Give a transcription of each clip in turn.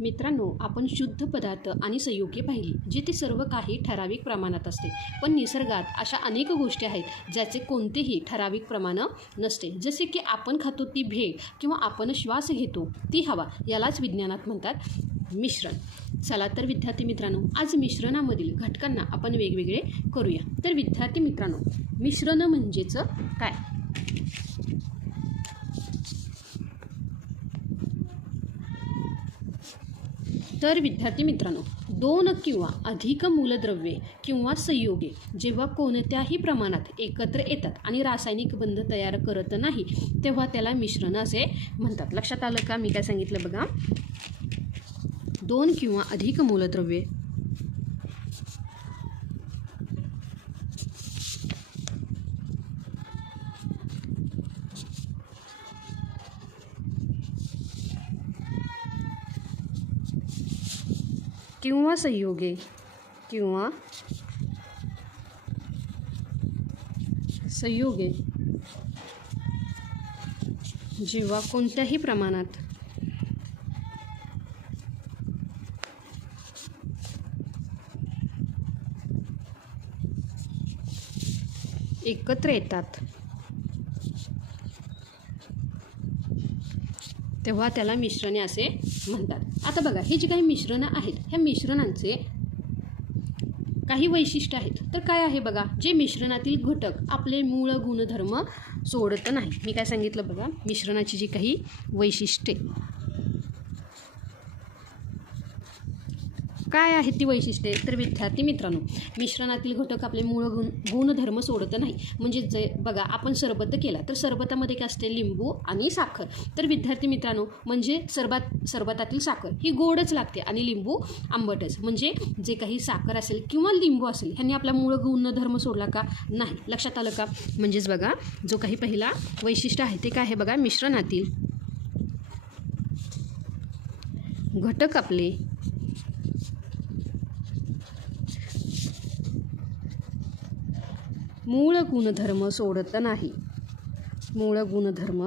मित्रांनो, आपण शुद्ध पदार्थ आणि संयुगे पाहिली, जिथे सर्व काही ठराविक प्रमाणात असते. पण निसर्गात अशा अनेक गोष्टी आहेत ज्याचे कोणतेही ठराविक प्रमाण नसते. जसे की आपण खातो ती भेळ किंवा आपण श्वास घेतो ती हवा, यालाच विज्ञानात म्हणतात मिश्रण. चला तर विद्यार्थी मित्रांनो, आज मिश्रणामधील घटकांना आपण वेगवेगळे करूया. तर विद्यार्थी मित्रांनो, मिश्रण म्हणजेच काय? तर विद्यार्थी मित्रांनो, दोन किंवा अधिक मूलद्रव्ये किंवा संयुगे जेव्हा कोणत्याही प्रमाणात एकत्र येतात आणि रासायनिक बंध तयार करत नाही, तेव्हा त्याला मिश्रण असे म्हणतात. लक्षात आलं का? मी काय सांगितलं बघा. दोन किंवा अधिक मूलद्रव्ये किंवा संयुगे जेव्हा कोणत्याही प्रमाणात एकत्र येतात, तेव्हा त्याला मिश्रणे असे म्हणतात. आता बघा, हे जे काही मिश्रणं आहेत, ह्या मिश्रणांचे काही वैशिष्ट्य आहेत. तर काय आहे बघा, जे मिश्रणातील घटक आपले मूळ गुणधर्म सोडत नाही. मी काय सांगितलं बघा, मिश्रणाची जी काही वैशिष्ट्ये काय आहेत ती वैशिष्ट्ये? तर विद्यार्थी मित्रांनो, मिश्रणातील घटक आपले मूळ गुणधर्म सोडत नाही. म्हणजे जे बघा, आपण सरबत केला तर सरबतामध्ये काय असते? लिंबू आणि साखर. तर विद्यार्थी मित्रांनो, म्हणजे सरबतातील साखर ही गोडच लागते आणि लिंबू आंबटच. म्हणजे जे काही साखर असेल किंवा लिंबू असेल, ह्यांनी आपला मूळ गुणधर्म सोडला का? नाही. लक्षात आलं का? म्हणजेच बघा, जो काही पहिला वैशिष्ट्य आहे ते काय आहे बघा, मिश्रणातील घटक आपले मूळ गुणधर्म सोडत नाही. मूळ गुणधर्म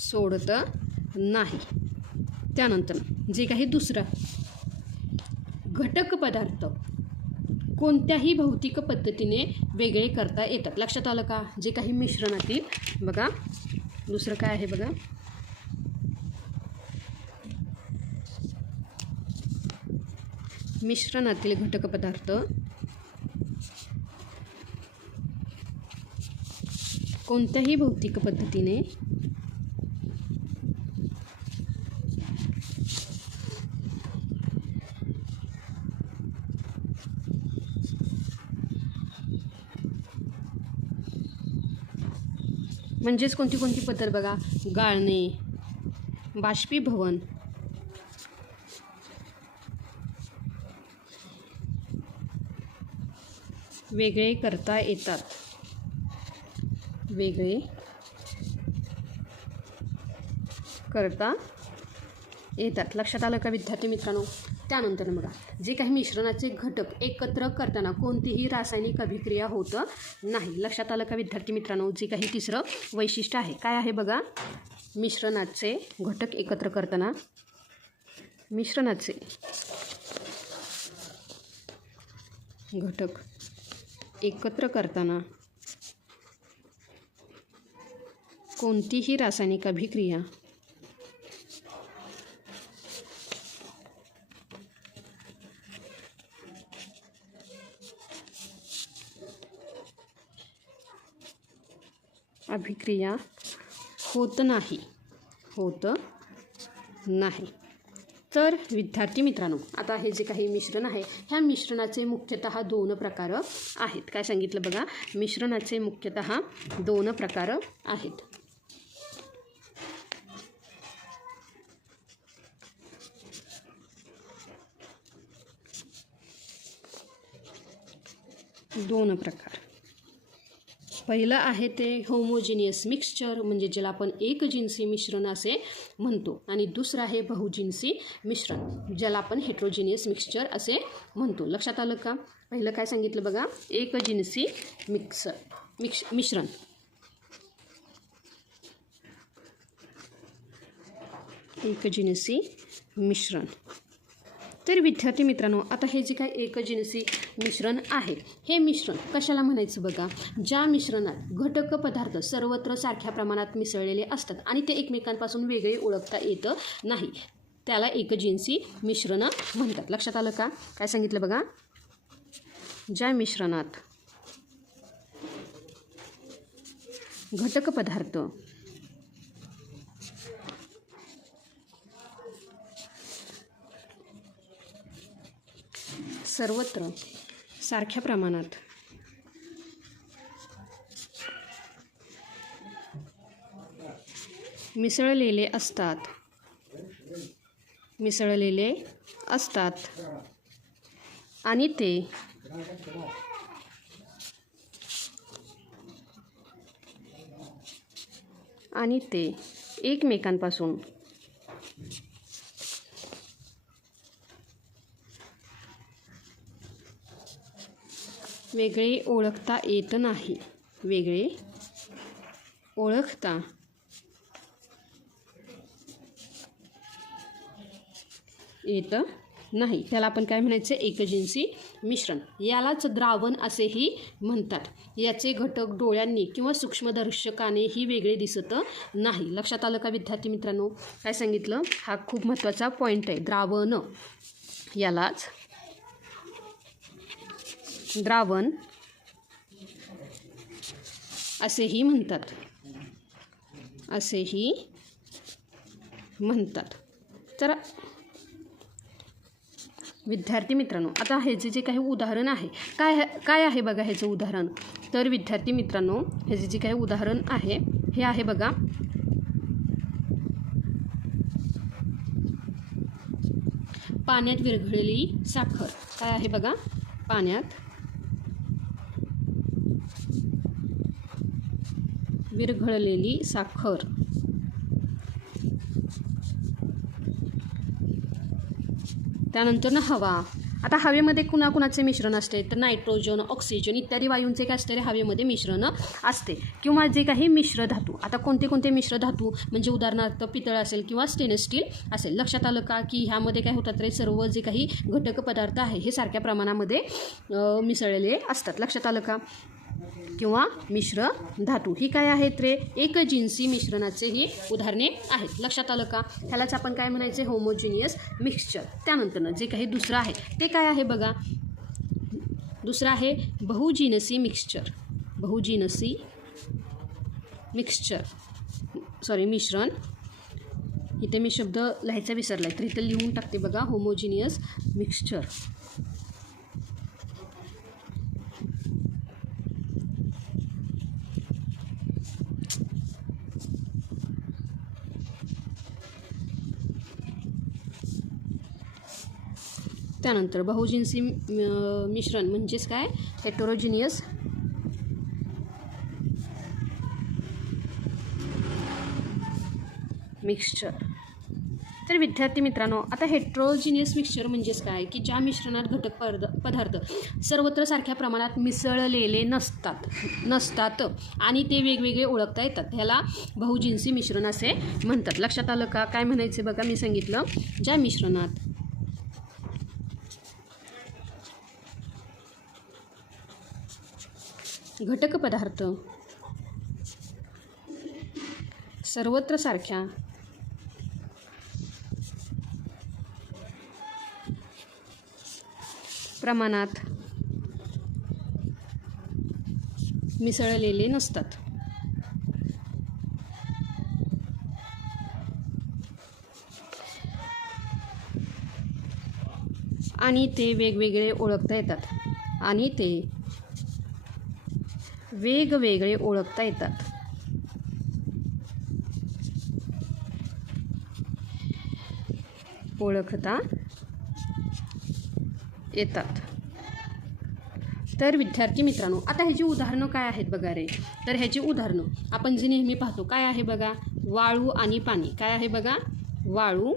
सोडत नाही. त्यानंतर जे काही दुसरा घटक पदार्थ कोणत्याही भौतिक पद्धतीने वेगळे करता येतात. लक्षात आलं का? जे काही मिश्रणातील बघा, दुसरं काय आहे बघा, मिश्रणातील घटक पदार्थ कोणत्याही भौतिक पद्धतीने म्हणजेच कोणती पद्धत बघा, गाळणे, बाष्पीभवन, वेगळे करता येतात. वेगळे करता येतात. लक्षात आलं का विद्यार्थी मित्रांनो? त्यानंतर बघा, जे काही मिश्रणाचे घटक एकत्र करताना कोणतीही रासायनिक अभिक्रिया होत नाही. लक्षात आलं का विद्यार्थी मित्रांनो? जे काही तिसरं वैशिष्ट्य आहे, काय आहे बघा, मिश्रणाचे घटक एकत्र करताना मिश्रणाचे घटक एकत्र करताना कोणतीही रासायनिक अभिक्रिया होत नाही. तर विद्यार्थी मित्रांनो, आता हे जे काही मिश्रण आहे, ह्या मिश्रणाचे मुख्यतः दोन प्रकार आहेत. काय सांगितलं बघा, मिश्रणाचे मुख्यतः दोन प्रकार आहेत. दोन प्रकार. पहिलं आहे ते होमोजिनियस मिक्सचर, म्हणजे ज्याला आपण एकजिन्सी मिश्रण असे म्हणतो. आणि दुसरं आहे बहुजिन्सी मिश्रण, ज्याला आपण हेट्रोजिनियस मिक्सचर असे म्हणतो. लक्षात आलं का? पहिलं काय सांगितलं बघा, एकजिन्सी मिश्रण. एकजिनसी मिश्रण. तर विद्यार्थी मित्रांनो, आता हे जे काही एकजिनसी मिश्रण आहे, हे मिश्रण कशाला म्हणायचं बघा, ज्या मिश्रणात घटक पदार्थ सर्वत्र सारख्या प्रमाणात मिसळलेले असतात आणि ते एकमेकांपासून वेगळे ओळखता येतं नाही, त्याला एकजिनसी मिश्रण म्हणतात. लक्षात आलं का? काय सांगितलं बघा, ज्या मिश्रणात घटक पदार्थ सर्वत्र सारख्या प्रमाणात मिसळलेले असतात आणि ते एकमेकांपासून वेगळे ओळखता येत नाही, त्याला आपण काय म्हणायचं, एकजिनसी मिश्रण. यालाच द्रावण असेही म्हणतात. याचे घटक डोळ्यांनी किंवा सूक्ष्मदर्शकानेही वेगळे दिसत नाही. लक्षात आलं का विद्यार्थी मित्रांनो? काय सांगितलं, हा खूप महत्त्वाचा पॉईंट आहे. द्रावण, यालाच द्रावण असेही म्हणतात. तर विद्यार्थी मित्रांनो, आता ह्याचे जे काही उदाहरण आहे, काय आहे बघा ह्याचं उदाहरण. तर विद्यार्थी मित्रांनो, ह्याचे जे काही उदाहरण आहे, हे आहे बघा, पाण्यात विरघळलेली साखर. काय आहे बघा, पाण्यात विरघळलेली साखर. त्यानंतर हवा. आता हवेमध्ये कुणाकुणाचे मिश्रण असते, तर नायट्रोजन, ऑक्सिजन इत्यादी वायूंचे काय असते, हवेमध्ये मिश्रण असते. किंवा जे काही मिश्र धातू, आता कोणते मिश्र धातू म्हणजे उदाहरणार्थ पितळ असेल किंवा स्टेनलेस स्टील असेल. लक्षात आलं का, की ह्यामध्ये काय होतात रे, सर्व जे काही घटक पदार्थ आहे हे सारख्या प्रमाणामध्ये मिसळलेले असतात. लक्षात आलं का? किंवा मिश्र धातू ही काय आहेत रे, एकजिनसी मिश्रणाचे ही उदाहरणे आहेत. लक्षात आलं का? ह्यालाच आपण काय म्हणायचे, होमोजिनियस मिक्सचर. त्यानंतर जे काही दुसरं आहे ते काय आहे बघा, दुसरं आहे बहुजिनसी मिश्रण. इथे मी शब्द लिहायचा विसरला आहे, तर इथे लिहून टाकते बघा, होमोजिनियस मिक्सचर. त्यानंतर बहुजिनसी मिश्रण म्हणजेच काय, हेटेरोजिनियस मिक्सचर. तर विद्यार्थी मित्रांनो, आता हेटेरोजिनियस मिक्सचर म्हणजेच काय, की ज्या मिश्रणात घटक पदार्थ सर्वत्र सारख्या प्रमाणात मिसळलेले नसतात आणि ते वेगवेगळे ओळखता येतात, ह्याला बहुजिनसी मिश्रण असे म्हणतात. लक्षात आलं का? काय म्हणायचे बघा, मी सांगितलं, ज्या मिश्रणात घटक पदार्थ सर्वत्र सारख्या प्रमाणात मिसळलेले नसतात आणि ते वेगवेगळे ओळखता येतात. तर विद्यार्थी मित्रांनो, आता ह्याची उदाहरणं काय आहेत बघा रे. तर ह्याची उदाहरणं आपण जे नेहमी पाहतो, काय आहे बघा, वाळू आणि पाणी. काय आहे बघा, वाळू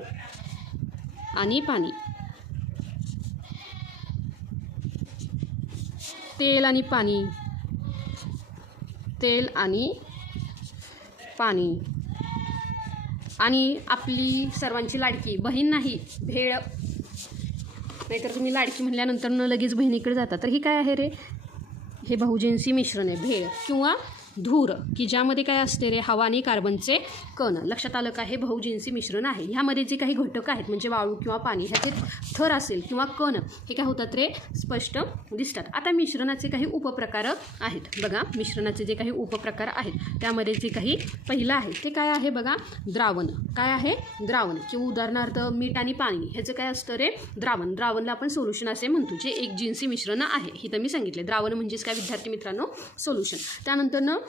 आणि पाणी. तेल आणि पाणी. आणि आपली सर्वांची लाडकी बहीण नाही, भेळ. नाहीतर तुम्ही लाडकी म्हणल्यानंतर लगेच बहिणीकडे जाता. तर ही काय आहे रे? हे बहुजिन्सी मिश्रण आहे, भेळ किंवा धूर, की ज्यामध्ये काय असते रे? हवा आणि कार्बनचे कण. लक्षात आलं का? हे बहुजिन्सी मिश्रण आहे. ह्यामध्ये जे काही घटक आहेत म्हणजे वाळू किंवा पाणी ह्याचे थर असेल किंवा कण हे काय होतात रे? स्पष्ट दिसतात. आता मिश्रणाचे काही उपप्रकार आहेत बघा. मिश्रणाचे जे काही उपप्रकार आहेत त्यामध्ये जे काही पहिलं आहे ते काय आहे बघा? द्रावण. काय आहे? द्रावण. किंवा उदाहरणार्थ मीठ आणि पाणी ह्याचं काय असतं रे? द्रावण. द्रावणला आपण सोल्युशन असे म्हणतो, जे एक जिन्सी मिश्रण आहे. ही तर मी सांगितले. द्रावण म्हणजेच काय विद्यार्थी मित्रांनो? सोल्युशन. त्यानंतर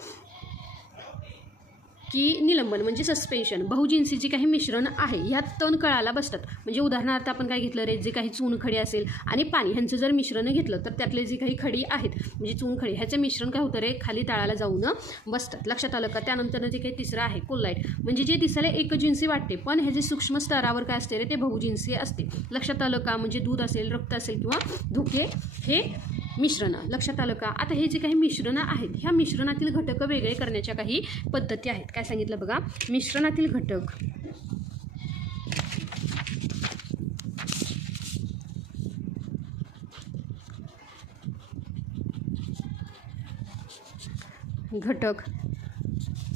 की निलंबन म्हणजे सस्पेन्शन. बहुजिन्सी जे काही मिश्रण आहे ह्यात तण कळाला बसतात. म्हणजे उदाहरणार्थ आपण काय घेतलं रे? जे काही चुनखडी असेल आणि पाणी ह्यांचं जर मिश्रण घेतलं तर त्यातले जे काही खडी आहेत म्हणजे चुनखडी ह्याचं मिश्रण काय होतं रे? खाली तळाला जाऊन बसतात. लक्षात आलं का? त्यानंतर जे काही तिसरं आहे कोलाईट, म्हणजे जे दिसायला एकजिन्सी वाटते पण ह्याचे सूक्ष्म स्तरावर काय असते रे? ते बहुजिन्सी असते. लक्षात आलं का? म्हणजे दूध असेल, रक्त असेल किंवा धुके हे मिश्रणं. लक्षात आलं का? आता हे जे काही मिश्रणं आहेत ह्या मिश्रणातील घटक वेगळे करण्याच्या काही पद्धती आहेत. काय सांगितलं बघा? मिश्रणातील घटक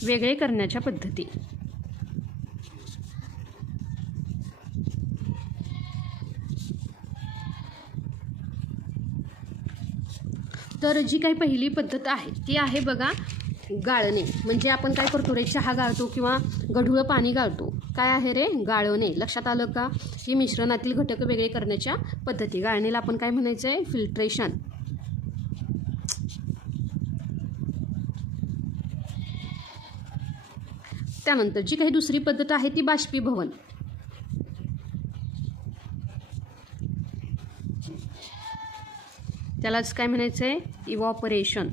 वेगळे करण्याच्या पद्धती. तर जी काही पहिली पद्धत आहे ती आहे बघा गाळणे. म्हणजे आपण काय करतो रे? चहा गाळतो किंवा गढूळ पाणी गाळतो. काय आहे रे? गाळणे. लक्षात आलं का? ही मिश्रणातील घटक वेगळे करण्याच्या पद्धती. गाळणीला आपण काय म्हणायचं आहे? फिल्ट्रेशन. त्यानंतर जी काही दुसरी पद्धत आहे ती बाष्पीभवन. त्यालाच काय म्हणायचं आहे? इव्हॉपरेशन.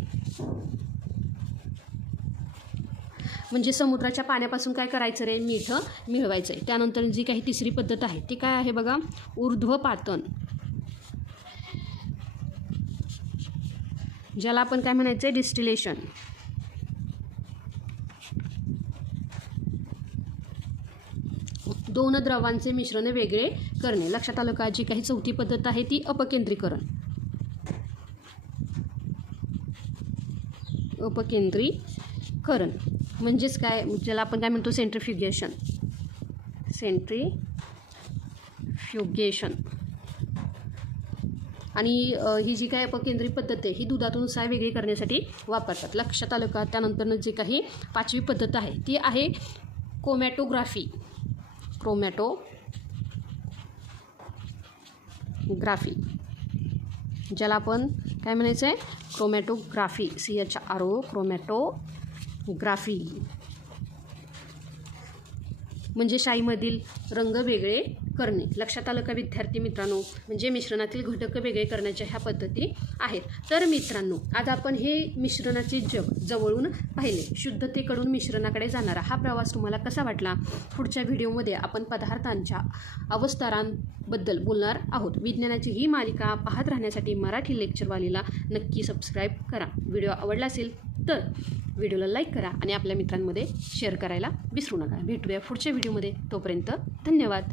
म्हणजे समुद्राच्या पाण्यापासून काय करायचं रे? मीठ मिळवायचं आहे. त्यानंतर जी काही तिसरी पद्धत आहे ती काय आहे बघा? ऊर्ध्वपातन. ज्याला आपण काय म्हणायचं आहे? डिस्टिलेशन. दोन द्रवांचे मिश्रण वेगळे करणे. लक्षात आलं का? जी काही चौथी पद्धत आहे ती अपकेंद्रीकरण. अपकेंद्रीकरण म्हणजेच काय? ज्याला आपण काय म्हणतो? सेंट्रिफ्युगेशन. आणि ही जी काही अपकेंद्री पद्धत आहे ही दुधातून साय वेगळी करण्यासाठी वापरतात. लक्षात आलं का? त्यानंतर जी काही पाचवी पद्धत आहे ती आहे क्रोमॅटोग्राफी. ज्याला आपण काय म्हणायचं आहे? क्रोमॅटोग्राफी. CHRO. क्रोमॅटोग्राफी म्हणजे शाईमधील रंग वेगळे करणे. लक्षात आलं का विद्यार्थी मित्रांनो? म्हणजे मिश्रणातील घटक वेगळे करण्याच्या ह्या पद्धती आहेत. तर मित्रांनो आज आपण हे मिश्रणाचे जग जवळून पाहिले. शुद्धतेकडून मिश्रणाकडे जाणारा हा प्रवास तुम्हाला कसा वाटला? पुढच्या व्हिडिओमध्ये आपण पदार्थांच्या अवस्थांबद्दल बोलणार आहोत. विज्ञानाची ही मालिका पाहत राहण्यासाठी मराठी लेक्चरवालीला नक्की सबस्क्राईब करा. व्हिडिओ आवडला असेल तर व्हिडिओला लाईक करा आणि आपल्या मित्रांमध्ये शेअर करायला विसरू नका. भेटूया पुढच्या व्हिडिओमध्ये. तोपर्यंत धन्यवाद.